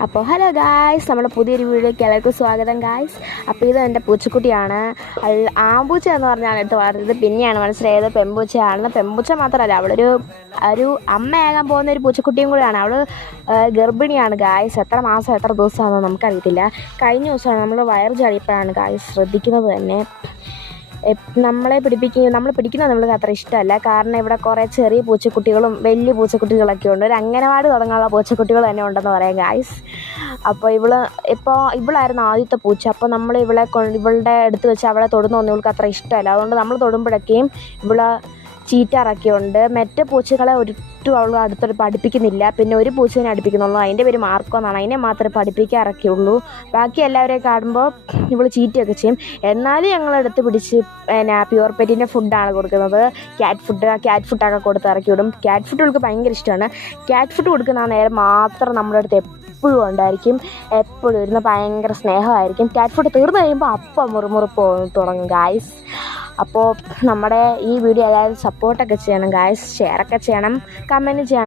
അപ്പോൾ hello guys, നമ്മുടെ പുതിയൊരു വീഡിയോയ്ക്ക് എല്ലാവർക്കും സ്വാഗതം ഗായ്സ്. അപ്പോൾ ഇത് എൻ്റെ പൂച്ചക്കുട്ടിയാണ്. ആമ്പൂച്ച എന്ന് പറഞ്ഞാണ് എടുത്ത് വളർത്തിയത്. പിന്നെയാണ് മനസ്സിലായത് പെമ്പൂച്ചയാണെന്ന്. പെമ്പൂച്ച മാത്രമല്ല, അവളൊരു അമ്മയാകാൻ പോകുന്ന ഒരു പൂച്ചക്കുട്ടിയും കൂടിയാണ്. അവൾ ഗർഭിണിയാണ് ഗായ്സ്. എത്ര മാസം എത്ര ദിവസമാണെന്ന് നമുക്കറിയത്തില്ല. കഴിഞ്ഞ ദിവസമാണ് നമ്മൾ വയറ് ചാടിയപ്പോഴാണ് ഗായ്സ് ശ്രദ്ധിക്കുന്നത് തന്നെ. നമ്മൾ പിടിക്കുന്നത് നമ്മൾക്ക് അത്ര ഇഷ്ടമല്ല. കാരണം ഇവിടെ കുറേ ചെറിയ പൂച്ചക്കുട്ടികളും വലിയ പൂച്ചക്കുട്ടികളൊക്കെ ഉണ്ട്. ഒരു അംഗനവാടി തുടങ്ങാനുള്ള പൂച്ചക്കുട്ടികൾ തന്നെ ഉണ്ടെന്ന് പറയാം ഗായ്സ്. അപ്പോൾ ഇവളായിരുന്നു ആദ്യത്തെ പൂച്ച. അപ്പോൾ നമ്മൾ ഇവളുടെ അടുത്ത് വെച്ച് അവളെ തൊടുന്നൊന്നും ഇവൾക്ക് അത്ര ഇഷ്ടമല്ല. അതുകൊണ്ട് നമ്മൾ തൊടുമ്പോഴൊക്കെയും ഇവളെ ചീറ്റാറൊക്കെ ഉണ്ട്. മറ്റേ പൂച്ചകളെ ഒരിട്ടും അവൾ അടുത്തോട്ട് പഠിപ്പിക്കുന്നില്ല. പിന്നെ ഒരു പൂച്ചേനെ അടുപ്പിക്കുന്നുള്ളൂ. അതിൻ്റെ പേര് മാർക്കോ എന്നാണ്. അതിനെ മാത്രമേ പഠിപ്പിക്കാറൊക്കെയുള്ളൂ. ബാക്കി എല്ലാവരെയും കാണുമ്പോൾ ഇവൾ ചീറ്റയൊക്കെ ചെയ്യും. എന്നാലും ഞങ്ങളെടുത്ത് പിടിച്ച് പ്യുവർ പെറ്റിൻ്റെ ഫുഡാണ് കൊടുക്കുന്നത്. ക്യാറ്റ് ഫുഡൊക്കെ കൊടുത്ത് ഇറക്കി വിടും. ക്യാറ്റ് ഫുഡ് ഇവൾക്ക് ഭയങ്കര ഇഷ്ടമാണ്. ക്യാറ്റ് ഫുഡ് കൊടുക്കുന്ന നേരം മാത്രം നമ്മുടെ അടുത്ത് എപ്പോഴും ഉണ്ടായിരിക്കും. എപ്പോഴും ഇരുന്ന് ഭയങ്കര സ്നേഹമായിരിക്കും. ക്യാറ്റ് ഫുഡ് തീർന്നു കഴിയുമ്പോൾ അപ്പം മുറുമുറുപ്പ് തുടങ്ങും ഗായ്സ്. അപ്പോൾ നമ്മുടെ ഈ വീഡിയോ എല്ലാവരും സപ്പോർട്ടൊക്കെ ചെയ്യണം ഗായ്സ്. ഷെയറൊക്കെ ചെയ്യണം, കമൻറ്റ് ചെയ്യണം.